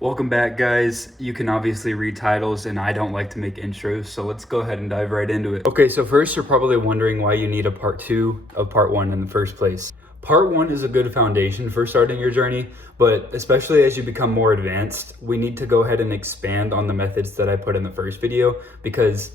Welcome back, guys. You can obviously read titles, and I don't like to make intros, so let's go ahead and dive right into it. Okay, so first, you're probably wondering why you need a part 2 of part 1 in the first place. Part 1 is a good foundation for starting your journey, but especially as you become more advanced, we need to go ahead and expand on the methods that I put in the first video, because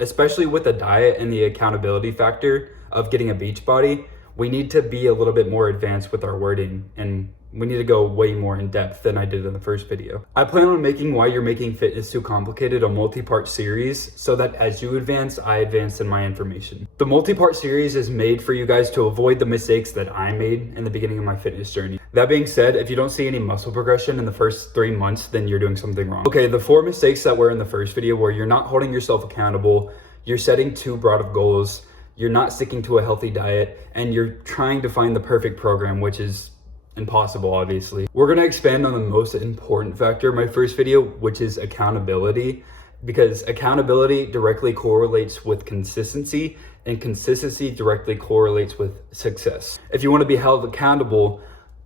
especially with the diet and the accountability factor of getting a beach body, we need to be a little bit more advanced with our wording, and we need to go way more in depth than I did in the first video. I plan on making Why You're Making Fitness Too Complicated a multi-part series so that as you advance, I advance in my information. The multi-part series is made for you guys to avoid the mistakes that I made in the beginning of my fitness journey. That being said, if you don't see any muscle progression in the first 3 months, then you're doing something wrong. Okay, the 4 mistakes that were in the first video were you're not holding yourself accountable, you're setting too broad of goals, you're not sticking to a healthy diet, and you're trying to find the perfect program, which is impossible, obviously. We're gonna expand on the most important factor in my first video, which is accountability, because accountability directly correlates with consistency, and consistency directly correlates with success. If you want to be held accountable,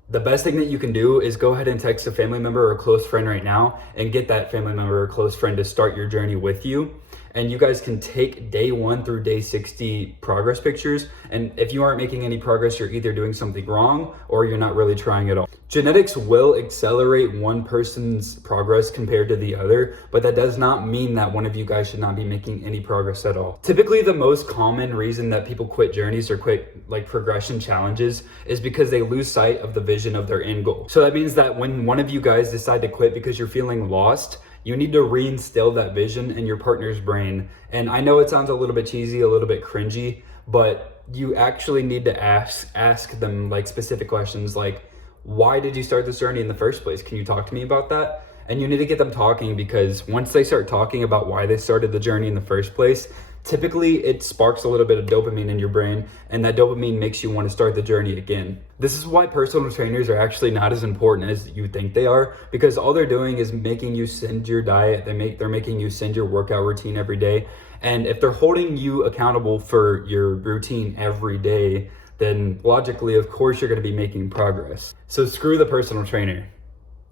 the best thing that you can do is go ahead and text a family member or a close friend right now and get that family member or close friend to start your journey with you. And you guys can take day 1 through day 60 progress pictures. And if you aren't making any progress, you're either doing something wrong or you're not really trying at all. Genetics will accelerate one person's progress compared to the other, but that does not mean that one of you guys should not be making any progress at all. Typically, the most common reason that people quit journeys or quit progression challenges is because they lose sight of the vision of their end goal. So that means that when one of you guys decide to quit because you're feeling lost, you need to reinstill that vision in your partner's brain. And I know it sounds a little bit cheesy, a little bit cringy, but you actually need to ask them specific questions like, why did you start this journey in the first place? Can you talk to me about that? And you need to get them talking, because once they start talking about why they started the journey in the first place, typically it sparks a little bit of dopamine in your brain, and that dopamine makes you want to start the journey again. This is why personal trainers are actually not as important as you think they are, because all they're doing is making you send your diet, they're making you send your workout routine every day. And if they're holding you accountable for your routine every day, then logically, of course, you're going to be making progress. So screw the personal trainer.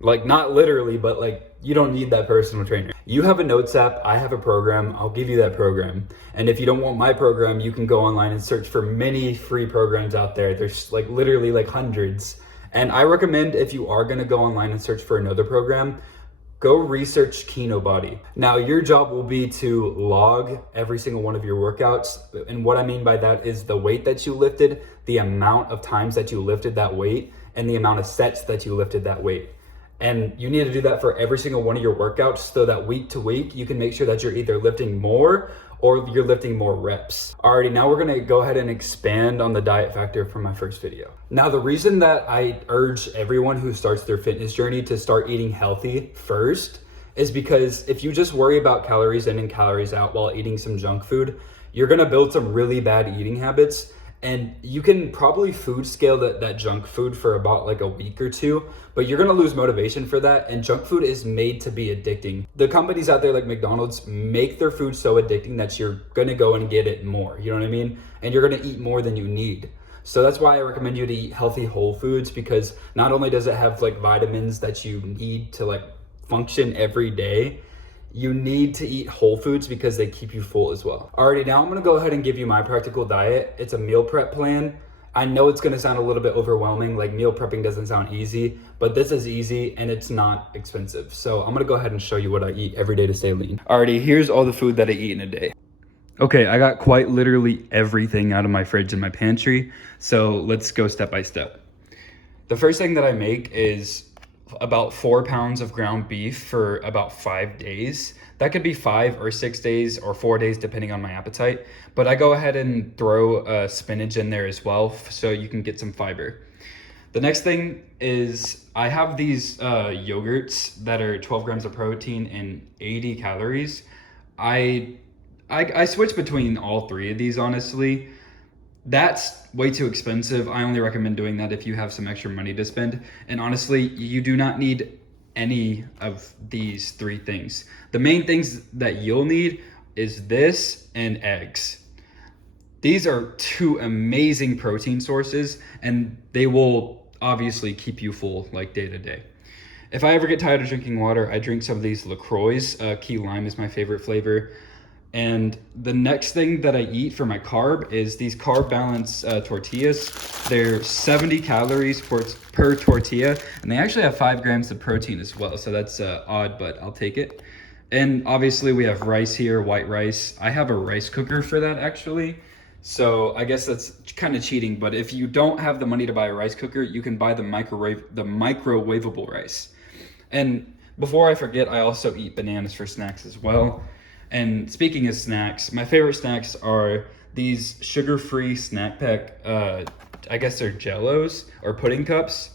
Not literally, but you don't need that personal trainer. You have a notes app, I have a program, I'll give you that program. And if you don't want my program, you can go online and search for many free programs out there. There's literally hundreds. And I recommend, if you are gonna go online and search for another program, go research KinoBody. Now, your job will be to log every single one of your workouts. And what I mean by that is the weight that you lifted, the amount of times that you lifted that weight, and the amount of sets that you lifted that weight. And you need to do that for every single one of your workouts so that week to week, you can make sure that you're either lifting more or you're lifting more reps. Alrighty, now we're gonna go ahead and expand on the diet factor from my first video. Now, the reason that I urge everyone who starts their fitness journey to start eating healthy first is because if you just worry about calories in and calories out while eating some junk food, you're gonna build some really bad eating habits. And you can probably food scale that junk food for about a week or 2, but you're gonna lose motivation for that. And junk food is made to be addicting. The companies out there like McDonald's make their food so addicting that you're gonna go and get it more, you know what I mean? And you're gonna eat more than you need. So that's why I recommend you to eat healthy whole foods, because not only does it have vitamins that you need to function every day, you need to eat whole foods because they keep you full as well. Alrighty, now I'm gonna go ahead and give you my practical diet. It's a meal prep plan. I know it's gonna sound a little bit overwhelming, meal prepping doesn't sound easy, but this is easy and it's not expensive. So I'm gonna go ahead and show you what I eat every day to stay lean. Alrighty, here's all the food that I eat in a day. Okay, I got quite literally everything out of my fridge and my pantry, so let's go step by step. The first thing that I make is about 4 pounds of ground beef for about 5 days. That could be 5 or 6 days or 4 days depending on my appetite, but I go ahead and throw spinach in there as well so you can get some fiber. The next thing is I have these yogurts that are 12 grams of protein and 80 calories. I switch between all 3 of these, honestly. That's way too expensive. I only recommend doing that if you have some extra money to spend. And honestly, you do not need any of these 3 things. The main things that you'll need is this and eggs. These are 2 amazing protein sources, and they will obviously keep you full day to day. If I ever get tired of drinking water, I drink some of these LaCroix. Key lime is my favorite flavor. And the next thing that I eat for my carb is these Carb Balance tortillas. They're 70 calories per tortilla, and they actually have 5 grams of protein as well. So that's odd, but I'll take it. And obviously we have rice here, white rice. I have a rice cooker for that actually. So I guess that's kind of cheating, but if you don't have the money to buy a rice cooker, you can buy the microwavable rice. And before I forget, I also eat bananas for snacks as well. And speaking of snacks, my favorite snacks are these sugar-free snack pack, I guess they're Jellos or pudding cups.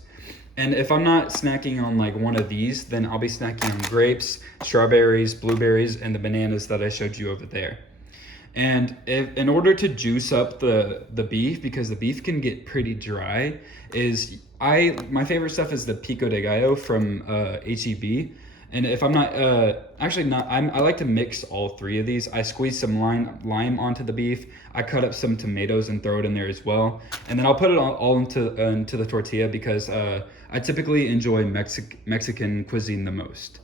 And if I'm not snacking on like one of these, then I'll be snacking on grapes, strawberries, blueberries, and the bananas that I showed you over there. And in order to juice up the beef, because the beef can get pretty dry, my favorite stuff is the pico de gallo from HEB. And if I'm not, I like to mix all 3 of these. I squeeze some lime onto the beef. I cut up some tomatoes and throw it in there as well. And then I'll put it all into the tortilla because I typically enjoy Mexican cuisine the most.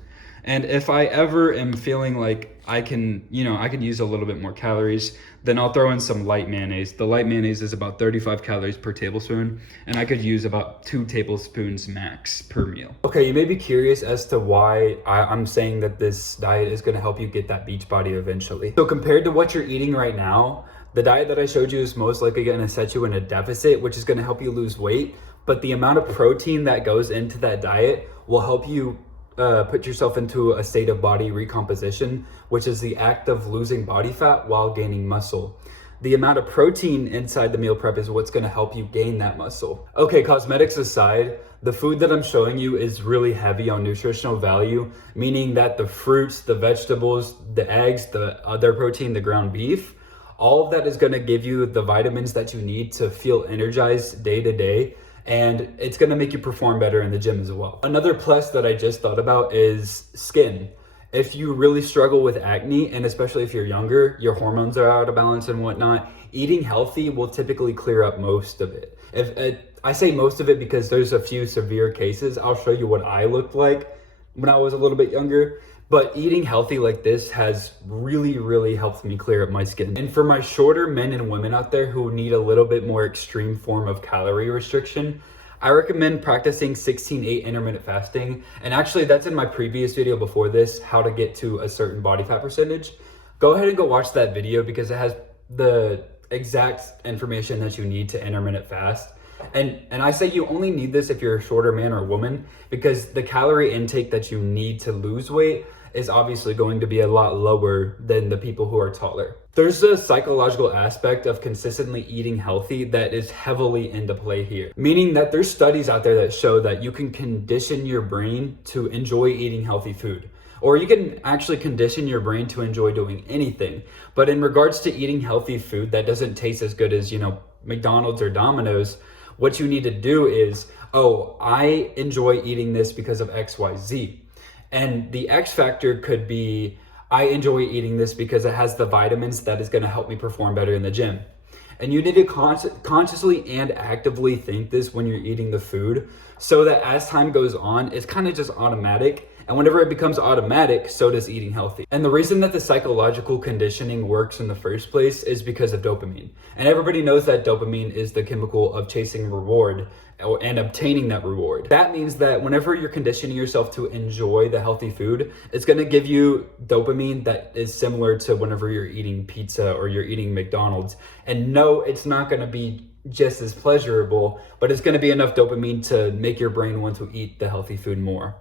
And if I ever am feeling like I can use a little bit more calories, then I'll throw in some light mayonnaise. The light mayonnaise is about 35 calories per tablespoon, and I could use about 2 tablespoons max per meal. Okay, you may be curious as to why I'm saying that this diet is gonna help you get that beach body eventually. So compared to what you're eating right now, the diet that I showed you is most likely gonna set you in a deficit, which is gonna help you lose weight, but the amount of protein that goes into that diet will help you put yourself into a state of body recomposition, which is the act of losing body fat while gaining muscle. The amount of protein inside the meal prep is what's going to help you gain that muscle. Okay, cosmetics aside, the food that I'm showing you is really heavy on nutritional value, meaning that the fruits, the vegetables, the eggs, the other protein, the ground beef, all of that is going to give you the vitamins that you need to feel energized day to day. And it's gonna make you perform better in the gym as well. Another plus that I just thought about is skin. If you really struggle with acne, and especially if you're younger, your hormones are out of balance and whatnot, eating healthy will typically clear up most of it. I say most of it because there's a few severe cases. I'll show you what I looked like when I was a little bit younger. But eating healthy like this has really, really helped me clear up my skin. And for my shorter men and women out there who need a little bit more extreme form of calorie restriction, I recommend practicing 16-8 intermittent fasting. And actually that's in my previous video before this, how to get to a certain body fat percentage. Go ahead and go watch that video because it has the exact information that you need to intermittent fast. And I say you only need this if you're a shorter man or woman, because the calorie intake that you need to lose weight is obviously going to be a lot lower than the people who are taller. There's a psychological aspect of consistently eating healthy that is heavily into play here, meaning that there's studies out there that show that you can condition your brain to enjoy eating healthy food. Or you can actually condition your brain to enjoy doing anything. But in regards to eating healthy food that doesn't taste as good as, McDonald's or Domino's, what you need to do is, I enjoy eating this because of XYZ. And the X factor could be, I enjoy eating this because it has the vitamins that is going to help me perform better in the gym. And you need to consciously and actively think this when you're eating the food, so that as time goes on, it's kind of just automatic. And whenever it becomes automatic, so does eating healthy. And the reason that the psychological conditioning works in the first place is because of dopamine. And everybody knows that dopamine is the chemical of chasing reward and obtaining that reward. That means that whenever you're conditioning yourself to enjoy the healthy food, it's gonna give you dopamine that is similar to whenever you're eating pizza or you're eating McDonald's. And no, it's not gonna be just as pleasurable, but it's gonna be enough dopamine to make your brain want to eat the healthy food more.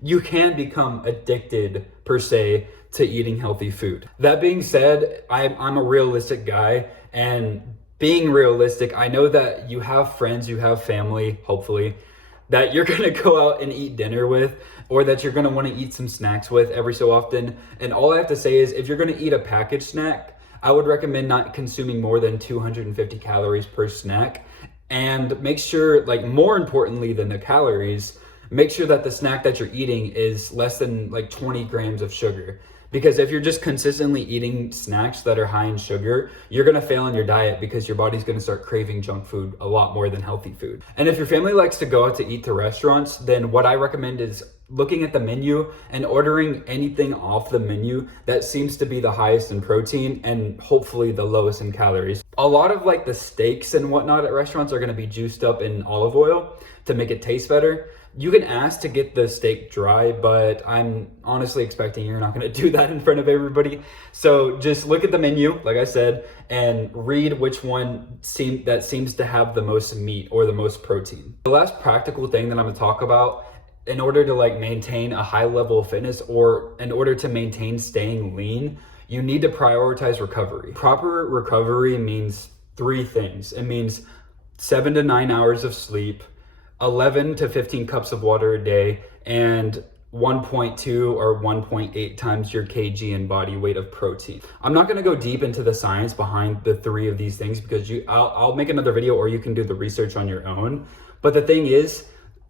You can become addicted, per se, to eating healthy food. That being said, I'm a realistic guy, and being realistic, I know that you have friends, you have family, hopefully, that you're gonna go out and eat dinner with, or that you're gonna wanna eat some snacks with every so often. And all I have to say is, if you're gonna eat a packaged snack, I would recommend not consuming more than 250 calories per snack. And make sure, more importantly than the calories, make sure that the snack that you're eating is less than like 20 grams of sugar. Because if you're just consistently eating snacks that are high in sugar, you're gonna fail in your diet because your body's gonna start craving junk food a lot more than healthy food. And if your family likes to go out to eat to restaurants, then what I recommend is looking at the menu and ordering anything off the menu that seems to be the highest in protein and hopefully the lowest in calories. A lot of like the steaks and whatnot at restaurants are gonna be juiced up in olive oil to make it taste better. You can ask to get the steak dry, but I'm honestly expecting you're not gonna do that in front of everybody. So just look at the menu, like I said, and read which one seems to have the most meat or the most protein. The last practical thing that I'm gonna talk about in order to like maintain a high level of fitness or in order to maintain staying lean, you need to prioritize recovery. Proper recovery means 3 things. It means 7 to 9 hours of sleep, 11 to 15 cups of water a day, and 1.2 or 1.8 times your kg and body weight of protein. I'm not gonna go deep into the science behind the 3 of these things because I'll make another video or you can do the research on your own. But the thing is,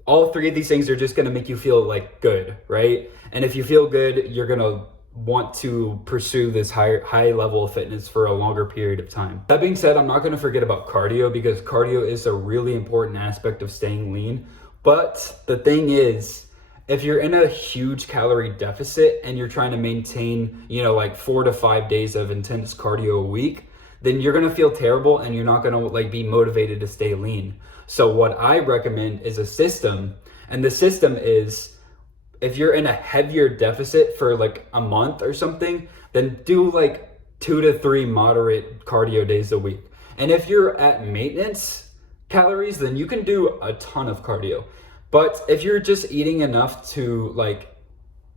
all 3 of these things are just gonna make you feel like good, right? And if you feel good, you're gonna want to pursue this high level of fitness for a longer period of time. That being said, I'm not gonna forget about cardio because cardio is a really important aspect of staying lean. But the thing is, if you're in a huge calorie deficit and you're trying to maintain, like 4 to 5 days of intense cardio a week, then you're gonna feel terrible and you're not gonna like be motivated to stay lean. So what I recommend is a system, and the system is, if you're in a heavier deficit for like a month or something, then do like 2 to 3 moderate cardio days a week. And if you're at maintenance calories, then you can do a ton of cardio. But if you're just eating enough to like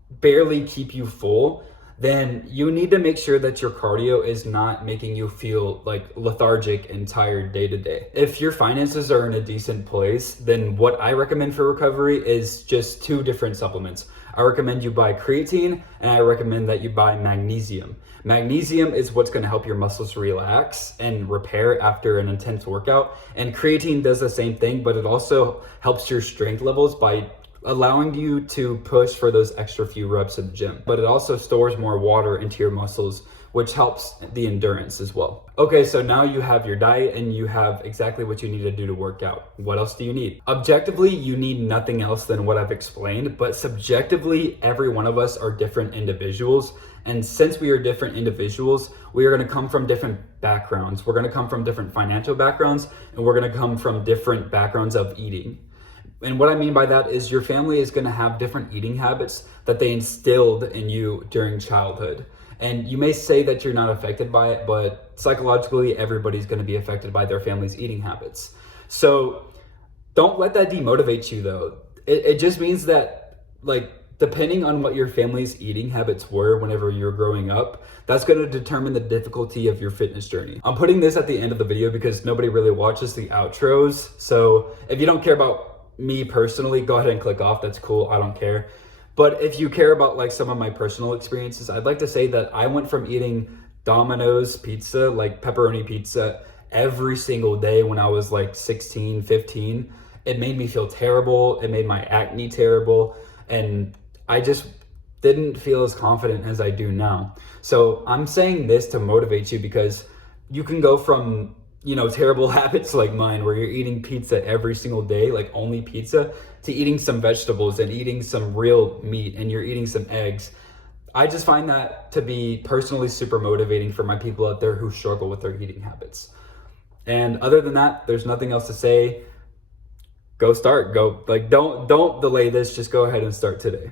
barely keep you full, then you need to make sure that your cardio is not making you feel like lethargic and tired day to day. If your finances are in a decent place, then what I recommend for recovery is just 2 different supplements. I recommend you buy creatine and I recommend that you buy magnesium. Magnesium is what's gonna help your muscles relax and repair after an intense workout. And creatine does the same thing, but it also helps your strength levels by allowing you to push for those extra few reps in the gym. But it also stores more water into your muscles, which helps the endurance as well. Okay, so now you have your diet and you have exactly what you need to do to work out. What else do you need? Objectively, you need nothing else than what I've explained, but subjectively, every one of us are different individuals. And since we are different individuals, we are gonna come from different backgrounds. We're gonna come from different financial backgrounds, and we're gonna come from different backgrounds of eating. And what I mean by that is your family is gonna have different eating habits that they instilled in you during childhood. And you may say that you're not affected by it, but psychologically, everybody's gonna be affected by their family's eating habits. So don't let that demotivate you though. It just means that, like, depending on what your family's eating habits were whenever you're growing up, that's gonna determine the difficulty of your fitness journey. I'm putting this at the end of the video because nobody really watches the outros. So if you don't care about me personally, go ahead and click off. That's cool, I don't care. But if you care about like some of my personal experiences, I'd like to say that I went from eating Domino's pizza, like pepperoni pizza, every single day when I was like 16, 15. It made me feel terrible. It made my acne terrible. And I just didn't feel as confident as I do now. So I'm saying this to motivate you because you can go from terrible habits like mine where you're eating pizza every single day, like only pizza, to eating some vegetables and eating some real meat and you're eating some eggs. I just find that to be personally super motivating for my people out there who struggle with their eating habits. And other than that, there's nothing else to say. Go start, don't delay this, just go ahead and start today.